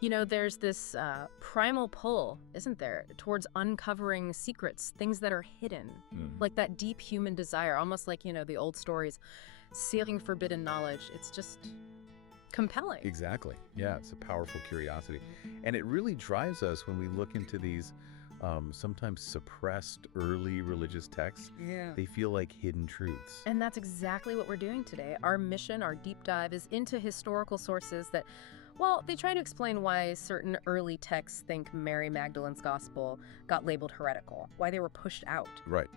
There's this primal pull, isn't there, towards uncovering secrets, things that are hidden, like that deep human desire, almost like, the old stories, seeking forbidden knowledge. It's just compelling. Exactly. Yeah, it's a powerful curiosity. And it really drives us when we look into these sometimes suppressed early religious texts. Yeah. They feel like hidden truths. And that's exactly what we're doing today. Our mission, our deep dive, is into historical sources that, well, they try to explain why certain early texts think Mary Magdalene's gospel got labeled heretical, why they were pushed out. Right.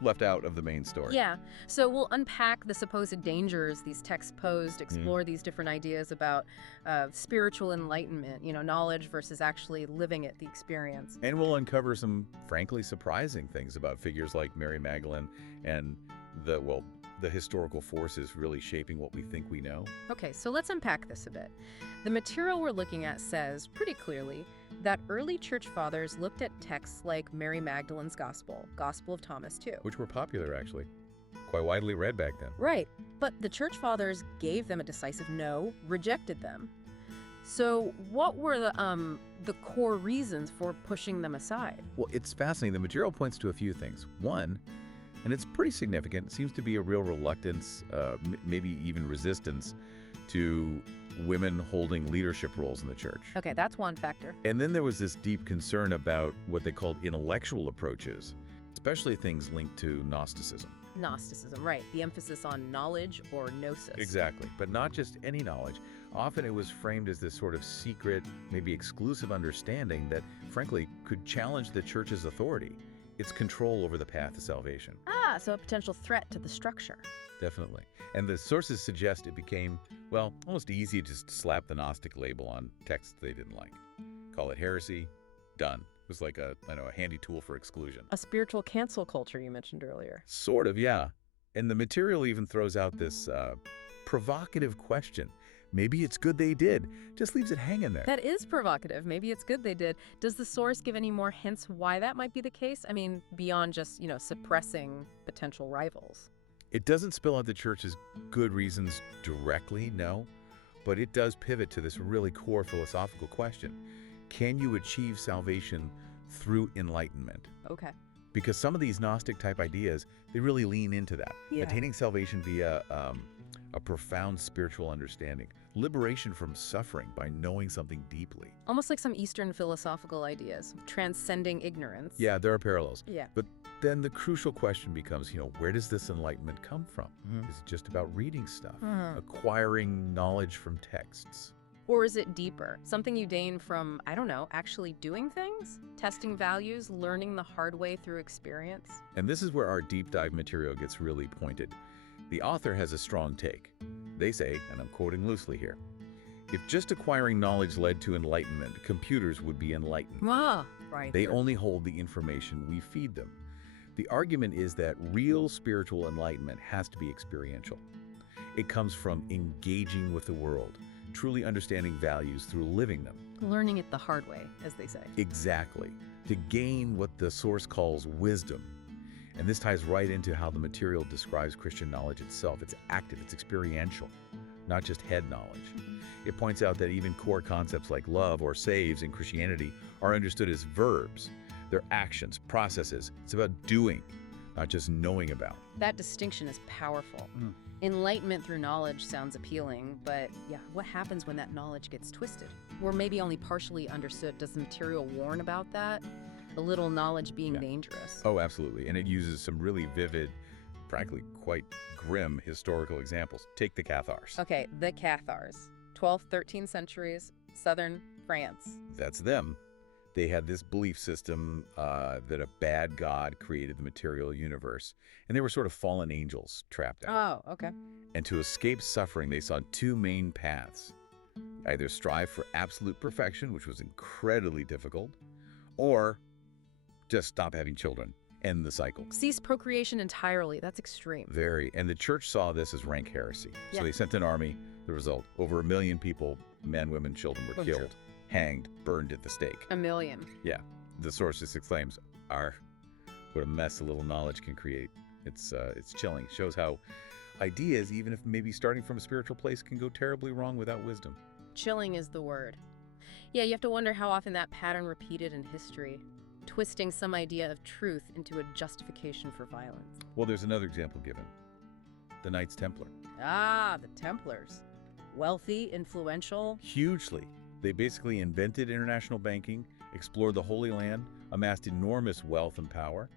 Left out of the main story. Yeah. So we'll unpack the supposed dangers these texts posed, explore these different ideas about spiritual enlightenment, knowledge versus actually living it, the experience. And we'll uncover some, frankly, surprising things about figures like Mary Magdalene and the historical forces really shaping what we think we know. Okay, so let's unpack this a bit. The material we're looking at says pretty clearly that early church fathers looked at texts like Mary Magdalene's Gospel, Gospel of Thomas too. Which were popular, actually. Quite widely read back then. Right, but the church fathers gave them a decisive no, rejected them. So what were the core reasons for pushing them aside? Well, it's fascinating. The material points to a few things. One, and it's pretty significant, seems to be a real reluctance, maybe even resistance, to women holding leadership roles in the church. Okay, that's one factor. And then there was this deep concern about what they called intellectual approaches, especially things linked to Gnosticism. Gnosticism, right. The emphasis on knowledge or gnosis. Exactly, but not just any knowledge. Often it was framed as this sort of secret, maybe exclusive understanding that, frankly, could challenge the church's authority, its control over the path to salvation. So a potential threat to the structure. Definitely. And the sources suggest it became, well, almost easy to just slap the Gnostic label on texts they didn't like. Call it heresy, done. It was like a handy tool for exclusion. A spiritual cancel culture you mentioned earlier. Sort of, yeah. And the material even throws out this provocative question. Maybe it's good they did. Just leaves it hanging there. That is provocative. Maybe it's good they did. Does the source give any more hints why that might be the case? I mean, beyond just, suppressing potential rivals. It doesn't spill out the church's good reasons directly, no. But it does pivot to this really core philosophical question. Can you achieve salvation through enlightenment? Okay. Because some of these Gnostic-type ideas, they really lean into that. Yeah. Attaining salvation via a profound spiritual understanding. Liberation from suffering by knowing something deeply. Almost like some Eastern philosophical ideas, transcending ignorance. Yeah, there are parallels. Yeah. But then the crucial question becomes, where does this enlightenment come from? Is it just about reading stuff, acquiring knowledge from texts? Or is it deeper? Something you gain from, actually doing things? Testing values, learning the hard way through experience? And this is where our deep dive material gets really pointed. The author has a strong take. They say, and I'm quoting loosely here, if just acquiring knowledge led to enlightenment, computers would be enlightened. Right. They only hold the information we feed them. The argument is that real spiritual enlightenment has to be experiential. It comes from engaging with the world, truly understanding values through living them. Learning it the hard way, as they say. Exactly. To gain what the source calls wisdom. And this ties right into how the material describes Christian knowledge itself. It's active, it's experiential, not just head knowledge. It points out that even core concepts like love or saves in Christianity are understood as verbs. They're actions, processes. It's about doing, not just knowing about. That distinction is powerful. Enlightenment through knowledge sounds appealing, but what happens when that knowledge gets twisted? Or maybe only partially understood? Does the material warn about that? A little knowledge being dangerous. Oh, absolutely. And it uses some really vivid, frankly, quite grim historical examples. Take the Cathars. Okay, the Cathars. 12th, 13th centuries, southern France. That's them. They had this belief system that a bad god created the material universe. And they were sort of fallen angels trapped out. Oh, okay. And to escape suffering, they saw two main paths. Either strive for absolute perfection, which was incredibly difficult, or just stop having children, end the cycle. Cease procreation entirely. That's extreme. Very. And the church saw this as rank heresy. So they sent an army. The result, over 1 million people, men, women, children, were killed, hanged, burned at the stake. 1 million. Yeah. The source just exclaims, what a mess a little knowledge can create. It's chilling. Shows how ideas, even if maybe starting from a spiritual place, can go terribly wrong without wisdom. Chilling is the word. Yeah, you have to wonder how often that pattern repeated in history, twisting some idea of truth into a justification for violence. Well, there's another example given. The Knights Templar. Ah, the Templars. Wealthy, influential. Hugely. They basically invented international banking, explored the Holy Land, amassed enormous wealth and power.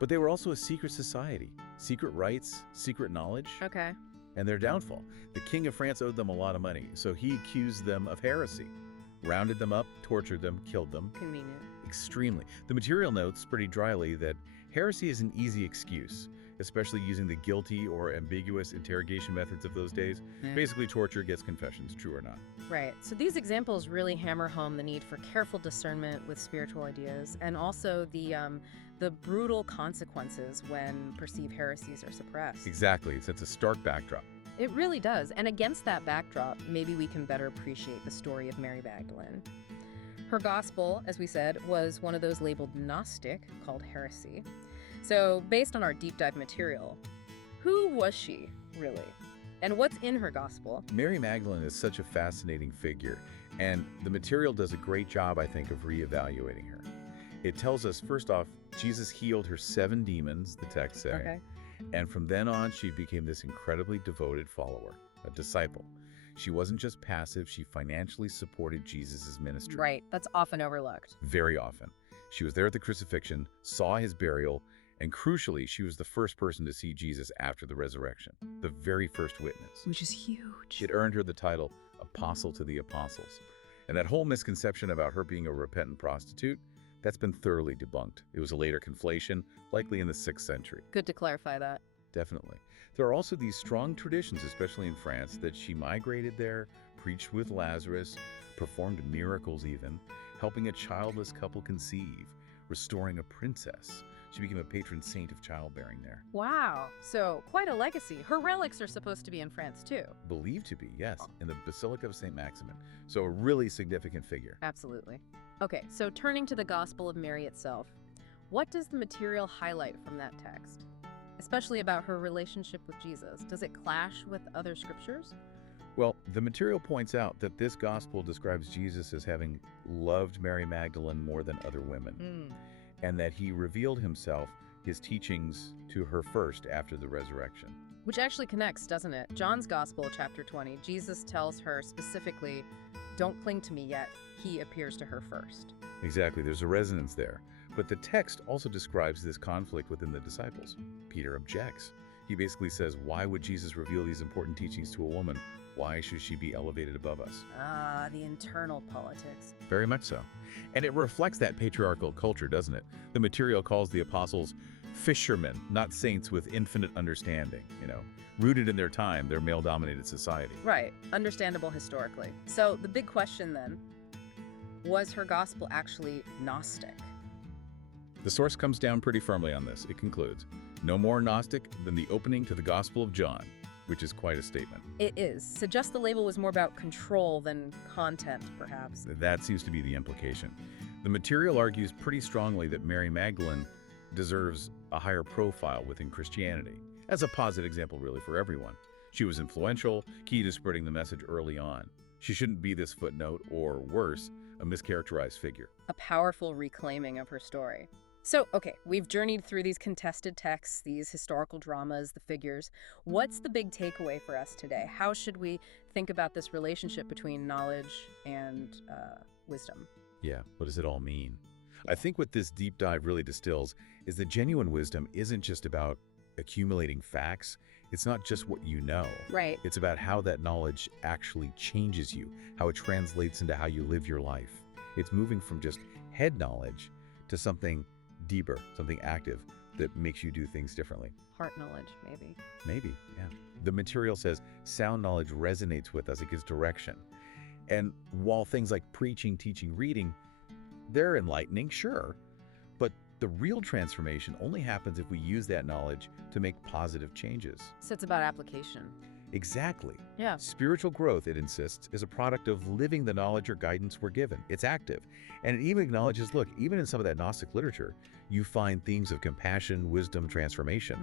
But they were also a secret society. Secret rites, secret knowledge. Okay. And their downfall. The King of France owed them a lot of money, so he accused them of heresy. Rounded them up, tortured them, killed them. Convenient. Extremely. The material notes pretty dryly that heresy is an easy excuse, especially using the guilty or ambiguous interrogation methods of those days. Basically, torture gets confessions, true or not. Right. So these examples really hammer home the need for careful discernment with spiritual ideas, and also the brutal consequences when perceived heresies are suppressed. Exactly. It sets a stark backdrop. It really does. And against that backdrop, maybe we can better appreciate the story of Mary Magdalene. Her gospel, as we said, was one of those labeled Gnostic, called heresy. So based on our deep dive material, who was she, really? And what's in her gospel? Mary Magdalene is such a fascinating figure, and the material does a great job, I think, of reevaluating her. It tells us, first off, Jesus healed her 7 demons, the text says. Okay. And from then on, she became this incredibly devoted follower, a disciple. She wasn't just passive, she financially supported Jesus' ministry. Right, that's often overlooked. Very often. She was there at the crucifixion, saw his burial, and crucially, she was the first person to see Jesus after the resurrection, the very first witness. Which is huge. It earned her the title Apostle to the Apostles. And that whole misconception about her being a repentant prostitute, that's been thoroughly debunked. It was a later conflation, likely in the 6th century. Good to clarify that. Definitely. There are also these strong traditions, especially in France, that she migrated there, preached with Lazarus, performed miracles even, helping a childless couple conceive, restoring a princess. She became a patron saint of childbearing there. Wow, so quite a legacy. Her relics are supposed to be in France too. Believed to be, yes, in the Basilica of St. Maximin. So a really significant figure. Absolutely. Okay, so turning to the Gospel of Mary itself, what does the material highlight from that text? Especially about her relationship with Jesus. Does it clash with other scriptures? Well, the material points out that this gospel describes Jesus as having loved Mary Magdalene more than other women, and that he revealed himself, his teachings, to her first after the resurrection. Which actually connects, doesn't it? John's Gospel, chapter 20, Jesus tells her specifically, "Don't cling to me yet." He appears to her first. Exactly, there's a resonance there. But the text also describes this conflict within the disciples. Peter objects. He basically says, why would Jesus reveal these important teachings to a woman? Why should she be elevated above us? Ah, the internal politics. Very much so. And it reflects that patriarchal culture, doesn't it? The material calls the apostles fishermen, not saints with infinite understanding, rooted in their time, their male-dominated society. Right. Understandable historically. So the big question then, was her gospel actually Gnostic? The source comes down pretty firmly on this. It concludes, no more Gnostic than the opening to the Gospel of John, which is quite a statement. It is. Suggests the label was more about control than content, perhaps. That seems to be the implication. The material argues pretty strongly that Mary Magdalene deserves a higher profile within Christianity. As a positive example, really, for everyone. She was influential, key to spreading the message early on. She shouldn't be this footnote, or worse, a mischaracterized figure. A powerful reclaiming of her story. So, okay, we've journeyed through these contested texts, these historical dramas, the figures. What's the big takeaway for us today? How should we think about this relationship between knowledge and wisdom? Yeah, what does it all mean? I think what this deep dive really distills is that genuine wisdom isn't just about accumulating facts. It's not just what you know. Right. It's about how that knowledge actually changes you, how it translates into how you live your life. It's moving from just head knowledge to something deeper, something active that makes you do things differently. Heart knowledge, maybe. Maybe, yeah. The material says sound knowledge resonates with us, it gives direction. And while things like preaching, teaching, reading, they're enlightening, sure, but the real transformation only happens if we use that knowledge to make positive changes. So it's about application. Exactly. Yeah. Spiritual growth, it insists, is a product of living the knowledge or guidance we're given. It's active. And it even acknowledges, look, even in some of that Gnostic literature, you find themes of compassion, wisdom, transformation.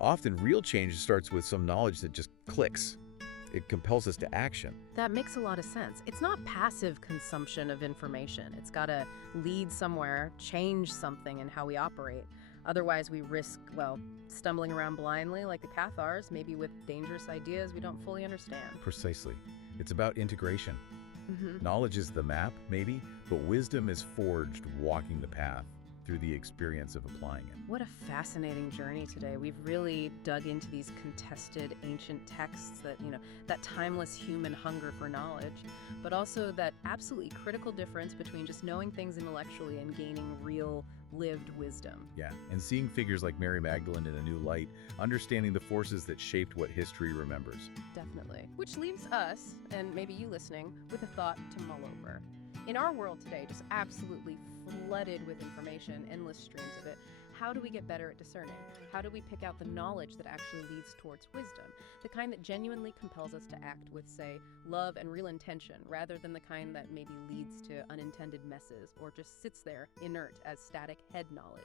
Often real change starts with some knowledge that just clicks. It compels us to action. That makes a lot of sense. It's not passive consumption of information. It's got to lead somewhere, change something in how we operate. Otherwise, we risk, well, stumbling around blindly like the Cathars, maybe with dangerous ideas we don't fully understand. Precisely. It's about integration. Mm-hmm. Knowledge is the map, maybe, but wisdom is forged walking the path through the experience of applying it. What a fascinating journey today. We've really dug into these contested ancient texts that timeless human hunger for knowledge, but also that absolutely critical difference between just knowing things intellectually and gaining real lived wisdom. Yeah, and seeing figures like Mary Magdalene in a new light, understanding the forces that shaped what history remembers. Definitely. Which leaves us, and maybe you listening, with a thought to mull over. In our world today, just absolutely flooded with information, endless streams of it, how do we get better at discerning? How do we pick out the knowledge that actually leads towards wisdom? The kind that genuinely compels us to act with, say, love and real intention, rather than the kind that maybe leads to unintended messes or just sits there inert as static head knowledge.